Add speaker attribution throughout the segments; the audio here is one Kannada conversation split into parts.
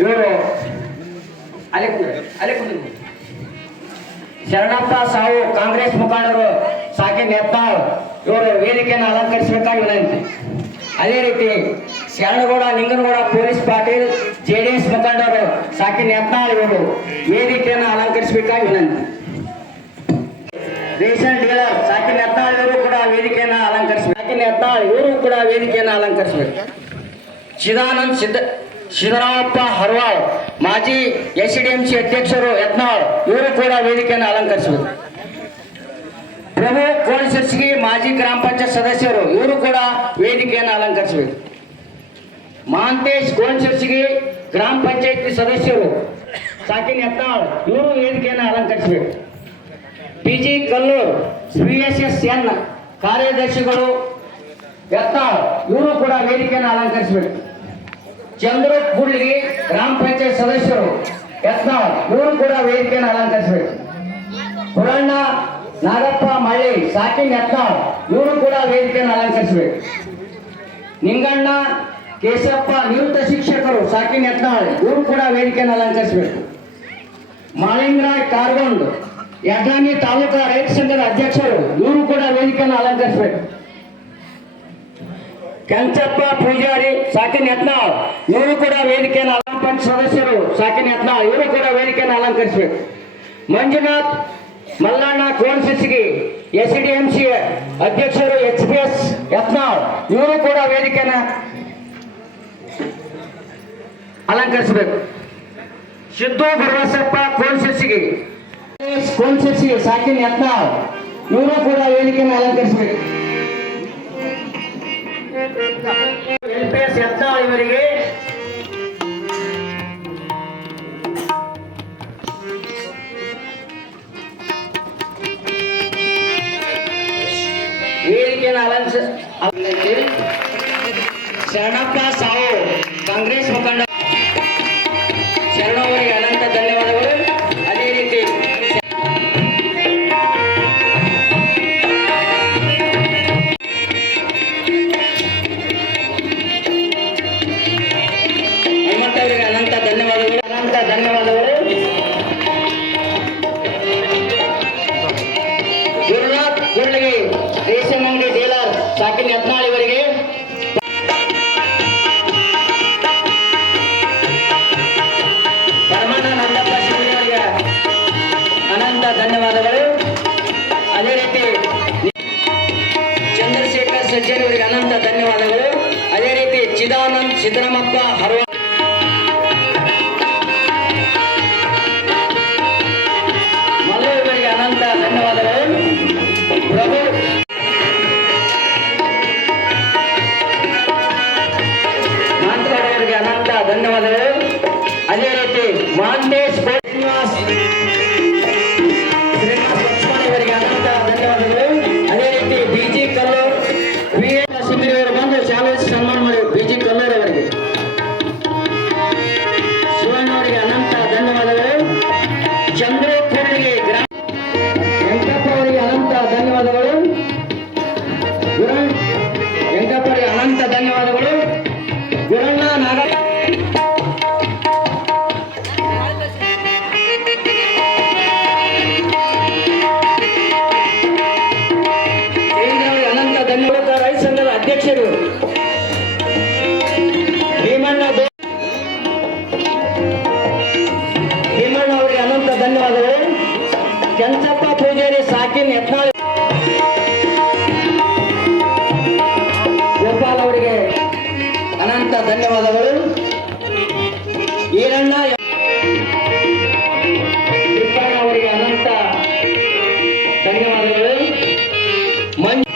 Speaker 1: ಇವರು ಅಲೆ ಕುಂದ್ರು, ಅಲೆ ಕುಂದ್ರು. ಶರಣಪ್ಪ ಸಾವು ಕಾಂಗ್ರೆಸ್ ಮುಖಂಡರು ಸಾಕಿನ ಯತ್ನಾಳ್ ಇವರು ವೇದಿಕೆಯನ್ನು ಅಲಂಕರಿಸಬೇಕಾಗಿ ವಿನಂತಿ. ಅದೇ ರೀತಿ Sharanagouda Ninganagouda police Patil J D S ಮುಖಂಡರು ಸಾಕಿ ಯತ್ನಾಳ್ ಇವರು ವೇದಿಕೆಯನ್ನು ಅಲಂಕರಿಸಬೇಕಾಗಿ ವಿನಂತಿ. ರೇಷನ್ ಡೀಲರ್ ಸಾಕಿ ಯತ್ನಾಳ್ ಇವರು ಕೂಡ ವೇದಿಕೆಯನ್ನು ಅಲಂಕರಿಸಬೇಕು. ಸಾಕಿ ಯತ್ನಾಳ್ ಇವರು ಕೂಡ ವೇದಿಕೆಯನ್ನು ಅಲಂಕರಿಸಬೇಕು. ಚಿದಾನಂದ್ ಸಿದ್ದ ಸಿದ್ದರಾಮಪ್ಪ ಹರ್ವಾಳ್ ಮಾಜಿ ಎಸ್ ಡಿ ಎಂ ಸಿ ಅಧ್ಯಕ್ಷರು ಯತ್ನಾಳ್, ಇವರು ಕೂಡ ವೇದಿಕೆಯನ್ನು ಅಲಂಕರಿಸಬೇಕು ಪ್ರಭು ಕೋಣಶರ್ಸಿಗಿ ಮಾಜಿ ಗ್ರಾಮ ಪಂಚಾಯತ್ ಸದಸ್ಯರು, ಇವರು ಕೂಡ ವೇದಿಕೆಯನ್ನು ಅಲಂಕರಿಸಬೇಕು ಮಹಾಂತೇಶ್ ಕೋಣಶರ್ಸಿಗಿ ಗ್ರಾಮ ಪಂಚಾಯತ್ ಸದಸ್ಯರು, ಸಾಕಿನ್ ಯತ್ನಾಳ್, ಇವರು ವೇದಿಕೆಯನ್ನು ಅಲಂಕರಿಸಬೇಕು P G Kallur, C S S N ಕಾರ್ಯದರ್ಶಿಗಳು, ಯತ್ನಾಳ್, ಇವರು ಕೂಡ ವೇದಿಕೆಯನ್ನು ಅಲಂಕರಿಸಬೇಕು ಚಂದ್ರ ಕೂಡ್ಲಿಗಿ ಗ್ರಾಮ ಪಂಚಾಯತ್ ಸದಸ್ಯರು ಯತ್ನಾಳ್ ಇವರು ಕೂಡ ವೇದಿಕೆಯನ್ನು ಅಲಂಕರಿಸಬೇಕು. ಪುರಣ್ಣ, ನಾಗಪ್ಪ, ಮಳ್ಳಿ, ಸಾಕಿನ್ ಯತ್ನಾಳ್ ಇವರು ಕೂಡ ವೇದಿಕೆಯನ್ನು ಅಲಂಕರಿಸಬೇಕು. ನಿಂಗಣ್ಣ, ಕೇಶಪ್ಪ, ನಿವೃತ್ತ ಶಿಕ್ಷಕರು, ಸಾಕಿನ್ ಯತ್ನಾಳ್ ಇವರು ಕೂಡ ವೇದಿಕೆಯನ್ನು ಅಲಂಕರಿಸಬೇಕು. ಮಾಳಿಂಗರಾಯ್ ಕಾರ್ಗೊಂಡ್ ಯಡ್ರಾಮಿ ತಾಲೂಕಾ ರೈತ ಸಂಘದ ಅಧ್ಯಕ್ಷರು ಇವರು ಕೂಡ ವೇದಿಕೆಯನ್ನು ಅಲಂಕರಿಸಬೇಕು. ಕೆಂಚಪ್ಪ ಪೂಜಾರಿ, ಸಾಕಿನ ಯತ್ನಾಳ್. ಇವರು ಕೂಡ ವೇದಿಕೆಯನ್ನು ಅಲಂಕರಿಸ ಸದಸ್ಯರು, ಸಾಕಿನ ಯತ್ನಾಳ್. ಇವರು ಕೂಡ ವೇದಿಕೆಯನ್ನು ಅಲಂಕರಿಸಬೇಕು. Manjunath Mallanna Konasisigi S D M C ಅಧ್ಯಕ್ಷರು, ಎಚ್ ಪಿ ಎಸ್ ಯತ್ನಾಳ್. ಇವರು ಕೂಡ ವೇದಿಕೆಯನ್ನು ಅಲಂಕರಿಸಬೇಕು. ಸಿದ್ದು ಭರವಸಪ್ಪ ಕೋಣಸಿಸಿಗಿ ಕೋಣಸಿಸಿ ಸಾಕಿನ ಯತ್ನಾಳ್. ಇವರು ಕೂಡ ವೇದಿಕೆಯನ್ನು ಅಲಂಕರಿಸಬೇಕು. ಎಲ್ ಪಿ ಎಸ್ ಯತ್ನಾಳ್ ಇವರಿಗೆ. ವೇದಿಕೆಯನ್ನು ಅಲಂಕ ಶರಣಪ್ಪ ಸಾವು ಕಾಂಗ್ರೆಸ್ ಮುಖಂಡ ಸಿದ್ದರಾಮಪ್ಪ ಹರವ ಮಲ್ಲು ಅನಂತ ಧನ್ಯವಾದಗಳು. ಪ್ರಭು. ಮಾಂತೇಡ್ ಅವರಿಗೆ ಅನಂತ ಧನ್ಯವಾದಗಳು. ಅದೇ ರೀತಿ ಮಾಂತೇಶ್ ಶ್ರೀನಿವಾಸ್ ವೆಂಕಪ್ಪ ಅನಂತ ಧನ್ಯವಾದಗಳು. ಗುರಣ್ಣ ನಾಗ ಅನಂತ ಧನ್ಯವಾದ ರೈತ ಸಂಘದ ಅಧ್ಯಕ್ಷರು. ಭೀಮಣ್ಣ ಭೀಮಣ್ಣ ಅವರಿಗೆ ಅನಂತ ಧನ್ಯವಾದಗಳು. ಕೆಂಚಪ್ಪ ಪೂಜಾರಿ, ಸಾಕಿನ್ ಯತ್ನಾಳ್ ಧನ್ಯವಾದಗಳು. ಈರಣ್ಣ ಅವರಿಗೆ ಅನಂತ ಧನ್ಯವಾದಗಳು. ಮಂಜು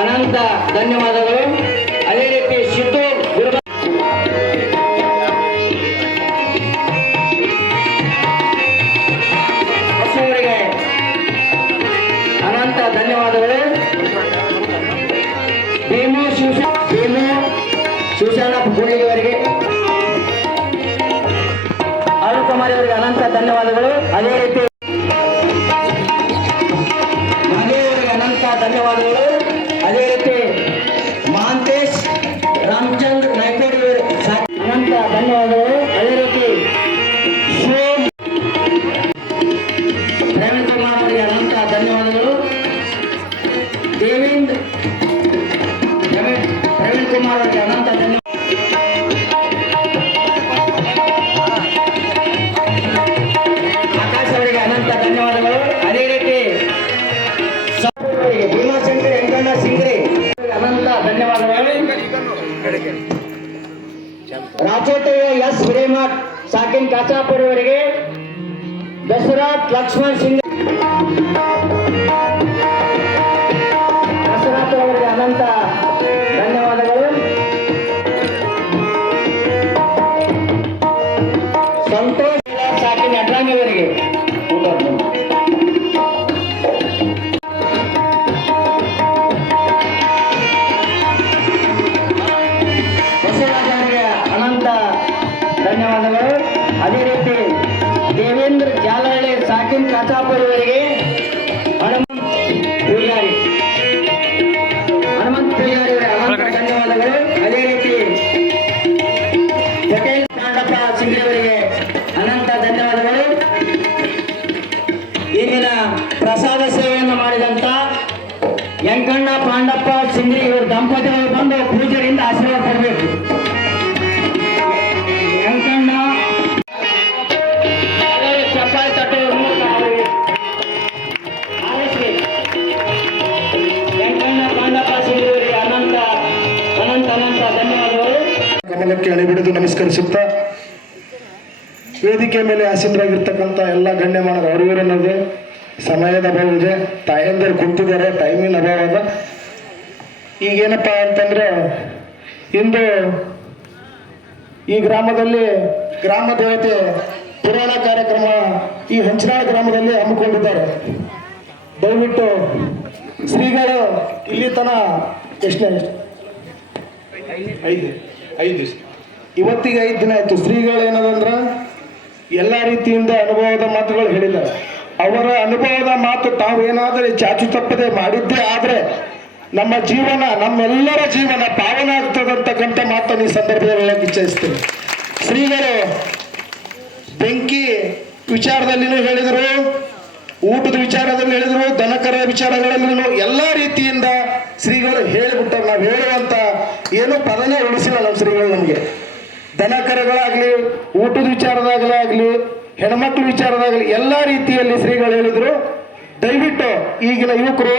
Speaker 1: ಅನಂತ ಧನ್ಯವಾದಗಳು. ಧನ್ಯವಾದಗಳು ಅದೇ ರೀತಿ ಮಹಾಂತೇಶ್ ರಾಮಚಂದ್ರ ನಾಯ್ಕೋಡಿ ಅವರು ಸಾ- ಅನಂತ ಧನ್ಯವಾದಗಳು ಅದೇ ರೀತಿ ಶಿವಮ್ ಪ್ರವೀಣ್ ಕುಮಾರ್ ಅವರಿಗೆ ಅನಂತ ಧನ್ಯವಾದಗಳು ದೇವೇಂದ್ರ ಪ್ರವೀಣ್ ಪ್ರವೀಣ್ ಕುಮಾರ್ ಅವರಿಗೆ ಅನಂತ ರಾಚೋಟೆಯ ಎಸ್. ಹಿರೇಮಠ್ ಸಾಕಿನ್ ಕಾಚಾಪುರ ಅವರಿಗೆ ದಶರಥ್ ಲಕ್ಷ್ಮಣ್ ಸಿಂಗ್ ಅವರಿಗೆ ಅನಂತ ಧನ್ಯವಾದಗಳು. ಸಂತೋಷ್ ಸಾಕಿನ್ ಅಡ್ರಾಂಗಿ ಅನಂತ
Speaker 2: ಅಳಿಬಿಡಿದು ನಮಸ್ಕರಿಸುತ್ತಾ ವೇದಿಕೆ ಮೇಲೆ ಆಸೀನರಾಗಿರ್ತಕ್ಕಂಥ ಎಲ್ಲ ಗಣ್ಯಮಾನದ ಅವ್ರಿಗೂ ಅನ್ನೋದು ಸಮಯದ ಅಭಾವ ಇದೆ. ತಾಯಂದರು ಕುಂತಿದ್ದಾರೆ, ಟೈಮಿನ ಅಭಾವ ಅದ. ಈಗೇನಪ್ಪ ಅಂತಂದ್ರೆ, ಇಂದು ಈ ಗ್ರಾಮದಲ್ಲಿ ಗ್ರಾಮ ದೇವತೆ ಪುರಾಣ ಕಾರ್ಯಕ್ರಮ ಈ ಹಂಚನಾಳ ಗ್ರಾಮದಲ್ಲಿ ಹಮ್ಮಿಕೊಂಡಿದ್ದಾರೆ. ದಯವಿಟ್ಟು ಶ್ರೀಗಳು ಇಲ್ಲಿ ತನ ಎಷ್ಟನೇ ಐದು. ಐದು ದಿವಸ. ಇವತ್ತಿಗೆ ಐದು ದಿನ ಆಯ್ತು. ಶ್ರೀಗಳು ಏನದಂದ್ರ ಎಲ್ಲ ರೀತಿಯಿಂದ ಅನುಭವದ ಮಾತುಗಳು ಹೇಳಿದ್ದಾರೆ. ಅವರ ಅನುಭವದ ಮಾತು ತಾವೇನಾದರೂ ಚಾಚು ತಪ್ಪದೆ ಮಾಡಿದ್ದೇ ಆದ್ರೆ ನಮ್ಮ ಜೀವನ, ನಮ್ಮೆಲ್ಲರ ಜೀವನ ಪಾವನ ಆಗ್ತದಂತಕ್ಕಂಥ ಮಾತನ್ನು ಈ ಸಂದರ್ಭದಲ್ಲಿ ಹೇಳಕ್ಕೆ ಇಚ್ಛಿಸ್ತೀನಿ. ಶ್ರೀಗಳು ಬೆಂಕಿ ವಿಚಾರದಲ್ಲಿನೂ ಹೇಳಿದರು, ಊಟದ ವಿಚಾರದಲ್ಲಿ ಹೇಳಿದರು ದನಕರ ವಿಚಾರಗಳಲ್ಲಿನೂ ಎಲ್ಲ ರೀತಿಯಿಂದ ಶ್ರೀಗಳು ಹೇಳಿಬಿಟ್ಟರು ನಾವು ಹೇಳುವಂತ ಏನು ಪದನೇ ಉಳಿಸಿಲ್ಲ ನಮ್ಮ ಶ್ರೀಗಳು ನಮಗೆ ದನಕರಗಳಾಗ್ಲಿ ಊಟದ ವಿಚಾರದಾಗಲೇ ಆಗಲಿ, ಹೆಣ್ಮಕ್ಳ ವಿಚಾರದಾಗಲಿ, ಎಲ್ಲ ರೀತಿಯಲ್ಲಿ ಶ್ರೀಗಳು ಹೇಳಿದ್ರು. ದಯವಿಟ್ಟು ಈಗಿನ ಯುವಕರು,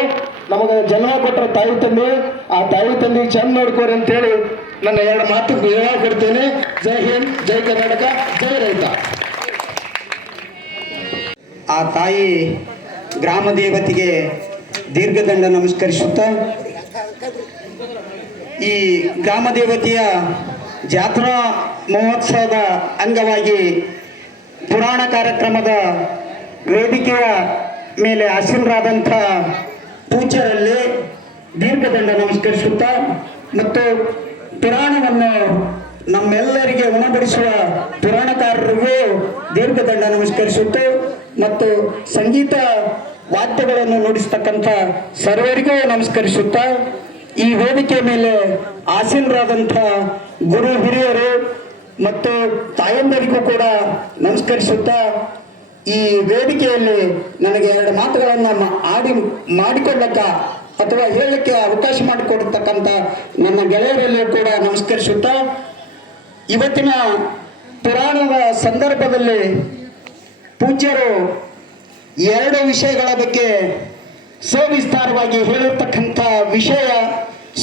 Speaker 2: ನಮಗೆ ಜನ್ಮ ಕೊಟ್ಟರೆ ತಾಯಿ ತಂದೆ, ಆ ತಾಯಿ ತಂದೆಗೆ ಚೆಂದ ನೋಡ್ಕೋರಿ ಅಂತೇಳಿ ನನ್ನ ಎರಡು ಮಾತು ಕೊಡ್ತೇನೆ ಜೈ ಹಿಂದ್, ಜೈ ಕರ್ನಾಟಕ, ಜೈ ರೈತ.
Speaker 3: ಆ ತಾಯಿ ಗ್ರಾಮ ದೇವತೆಗೆ ದೀರ್ಘದಂಡ ನಮಸ್ಕರಿಸುತ್ತಾ ಈ ಗ್ರಾಮದೇವತೆಯ ಜಾತ್ರಾ ಮಹೋತ್ಸವದ ಅಂಗವಾಗಿ ಪುರಾಣ ಕಾರ್ಯಕ್ರಮದ ವೇದಿಕೆಯ ಮೇಲೆ ಆಸೀನರಾದಂಥ ಪೂಜರಲ್ಲಿ ದೀರ್ಘದಂಡ ನಮಸ್ಕರಿಸುತ್ತಾ ಮತ್ತು ಪುರಾಣವನ್ನು ನಮ್ಮೆಲ್ಲರಿಗೆ ಉಣಬಡಿಸುವ ಪುರಾಣಕಾರರಿಗೂ ದೀರ್ಘದಂಡ ನಮಸ್ಕರಿಸುತ್ತು ಮತ್ತು ಸಂಗೀತ ವಾದ್ಯಗಳನ್ನು ನುಡಿಸ್ತಕ್ಕಂಥ ಸರ್ವರಿಗೂ ನಮಸ್ಕರಿಸುತ್ತಾ ಈ ವೇದಿಕೆ ಮೇಲೆ ಆಸೀನರಾದಂಥ ಗುರು ಹಿರಿಯರು ಮತ್ತು ತಾಯಂದರಿಗೂ ಕೂಡ ನಮಸ್ಕರಿಸುತ್ತಾ ಈ ವೇದಿಕೆಯಲ್ಲಿ ನನಗೆ ಎರಡು ಮಾತುಗಳನ್ನು ಆಡಿ ಮಾಡಿಕೊಳ್ಳಕ್ಕ ಅಥವಾ ಹೇಳಲಿಕ್ಕೆ ಅವಕಾಶ ಮಾಡಿಕೊಡತಕ್ಕಂಥ ನನ್ನ ಗೆಳೆಯರಲ್ಲಿಯೂ ಕೂಡ ನಮಸ್ಕರಿಸುತ್ತಾ, ಇವತ್ತಿನ ಪುರಾಣದ ಸಂದರ್ಭದಲ್ಲಿ ಪೂಜ್ಯರು ಎರಡು ವಿಷಯಗಳ ಬಗ್ಗೆ ಸವಿಸ್ತಾರವಾಗಿ ಹೇಳಿರ್ತಕ್ಕಂಥ ವಿಷಯ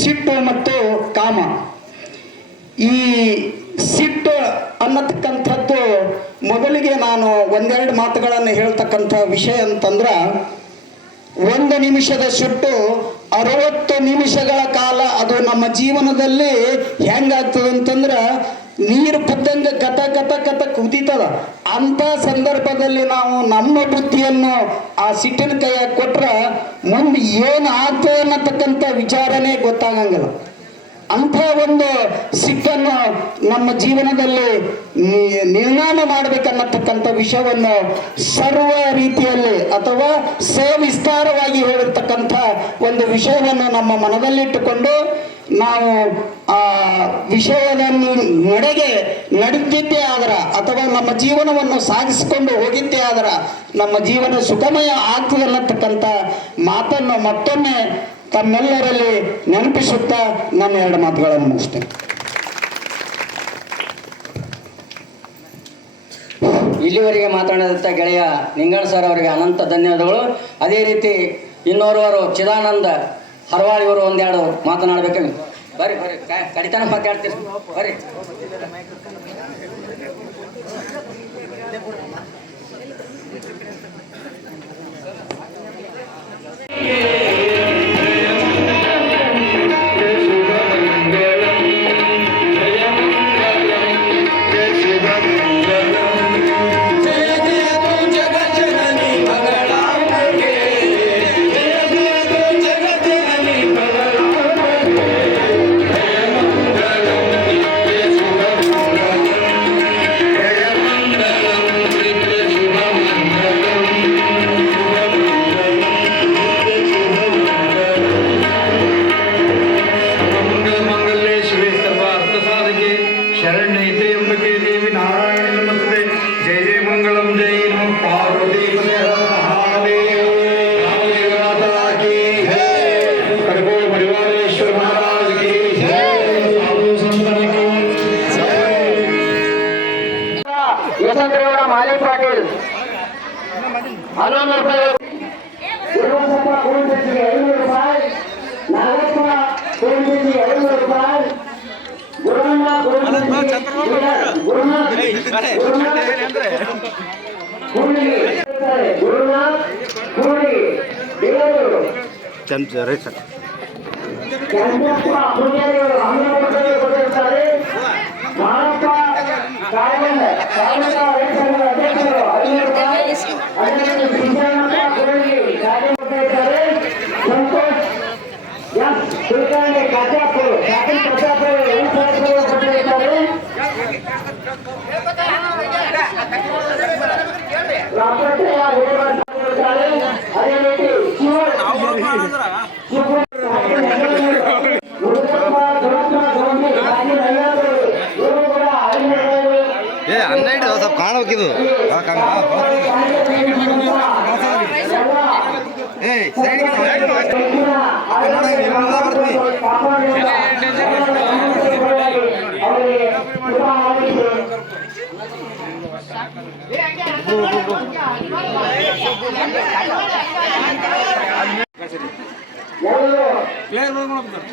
Speaker 3: ಸಿಟ್ಟು ಮತ್ತು ಕಾಮ. ಈ ಸಿಟ್ಟು ಅನ್ನತಕ್ಕಂಥದ್ದು ಮೊದಲಿಗೆ ನಾನು ಒಂದೆರಡು ಮಾತುಗಳನ್ನು ಹೇಳ್ತಕ್ಕಂಥ ವಿಷಯ ಅಂತಂದ್ರೆ, ಒಂದು ನಿಮಿಷದ ಸಿಟ್ಟು ಅರವತ್ತು ನಿಮಿಷಗಳ ಕಾಲ ಅದು ನಮ್ಮ ಜೀವನದಲ್ಲಿ ಹೆಂಗಾಗ್ತದೆ ಅಂತಂದ್ರ ನೀರು ಕುದ್ದಂಗ ಕಥ ಕಥ ಕತ ಕುದೀತದ. ಅಂತ ಸಂದರ್ಭದಲ್ಲಿ ನಾವು ನಮ್ಮ ಬುದ್ಧಿಯನ್ನು ಆ ಸಿಟ್ಟಿನ ಕೈಯಾಗ ಕೊಟ್ರ ಮುಂದೆ ಏನು ಆಗ್ತದೆ ಅನ್ನತಕ್ಕಂಥ ವಿಚಾರನೇ ಗೊತ್ತಾಗಂಗಿಲ್ಲ. ಅಂಥ ಒಂದು ಸಿಕ್ಕನ್ನು ನಮ್ಮ ಜೀವನದಲ್ಲಿ ನಿ- ನಿರ್ನಾಮ ಮಾಡಬೇಕನ್ನತಕ್ಕಂಥ ವಿಷಯವನ್ನು ಸರ್ವ ರೀತಿಯಲ್ಲಿ ಅಥವಾ ಸವಿಸ್ತಾರವಾಗಿ ಹೇಳಿರ್ತಕ್ಕಂಥ ಒಂದು ವಿಷಯವನ್ನು ನಮ್ಮ ಮನದಲ್ಲಿಟ್ಟುಕೊಂಡು ನಾವು ಆ ವಿಷಯದ ನಡೆಗೆ ನಡೆದಿದ್ದೇ ಆದ್ರ ಅಥವಾ ನಮ್ಮ ಜೀವನವನ್ನು ಸಾಗಿಸಿಕೊಂಡು ಹೋಗಿದ್ದೆ ಆದ್ರ ನಮ್ಮ ಜೀವನ ಸುಖಮಯ ಆಗ್ತದೆ ಅನ್ನತಕ್ಕಂಥ ಮಾತನ್ನು ಮತ್ತೊಮ್ಮೆ ತಮ್ಮೆಲ್ಲರಲ್ಲಿ ನೆನಪಿಸುತ್ತಾ ನನ್ನ ಎರಡು ಮಾತುಗಳನ್ನು ಮುಗಿಸ್ತೇನೆ
Speaker 1: ಇಲ್ಲಿವರೆಗೆ ಮಾತನಾಡಿದಂಥ ಗೆಳೆಯ ನಿಂಗಣ ಸರ್ ಅವರಿಗೆ ಅನಂತ ಧನ್ಯವಾದಗಳು. ಅದೇ ರೀತಿ ಇನ್ನೋರ್ವರು ಚಿದಾನಂದ ಹರವಾಳ್ ಇವರು ಒಂದೆರಡು ಮಾತನಾಡಬೇಕು ಬರ್ರಿ ಬರ್ರಿ. ಕಡಿತನ ಮಾತಾಡ್ತೀರಿ. ಬರ್ರಿ. ರೈತ ಸಂಘದ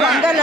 Speaker 4: ಮತ್ತೊಬ್ಬ